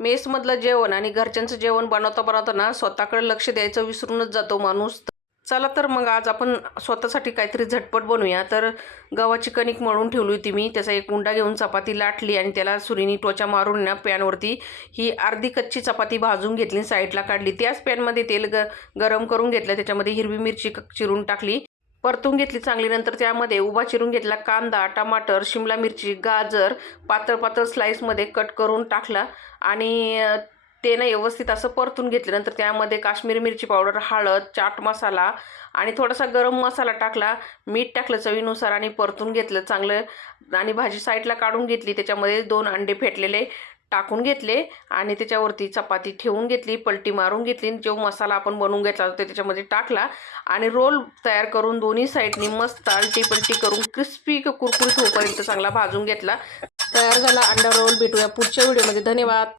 मेसमधलं जेवण आणि घरच्यांचं जेवण बनवता बनवता ना स्वतःकडे लक्ष द्यायचं विसरूनच जातो माणूस. चला तर मग आज आपण स्वतःसाठी काहीतरी झटपट बनवूया. तर गव्हाची कणिक मळून ठेवली होती मी. त्याचा एक गुंडा घेऊन चपाती लाटली आणि त्याला सुरीनी टोचा मारून ना पॅनवरती ही अर्धी कच्ची चपाती भाजून घेतली साईडला काढली. त्याच पॅनमध्ये तेल ग गरम करून घेतलं. त्याच्यामध्ये हिरवी मिरची क- चिरून टाकली. परतून घेतली चांगली. नंतर त्यामध्ये उभा चिरून घेतला कांदा टमाटर शिमला मिरची गाजर पातळ पातळ स्लाईसमध्ये कट करून टाकला. आणि ते ना व्यवस्थित असं परतून घेतल्यानंतर नंतर त्यामध्ये काश्मीरी मिरची पावडर हळद चाट मसाला आणि थोडासा गरम मसाला टाकला. मीठ टाकलं चवीनुसार आणि परतून घेतलं चांगलं. आणि भाजी साईडला काढून घेतली. त्याच्यामध्ये दोन अंडे फेटलेले. टाकून घेतले आणि त्याच्यावरती चपाती ठेवून घेतली पलटी मारून घेतली जो मसाला आपण बनवून घेतला होता त्याच्यामध्ये टाकला आणि रोल तयार करून दोन्ही साईडनी मस्त आलटी पलटी करून क्रिस्पी कुरकुरीत होईपर्यंत चांगला भाजून घेतला. तयार झाला अंडा रोल. भेटूया पुढच्या व्हिडिओमध्ये. धन्यवाद.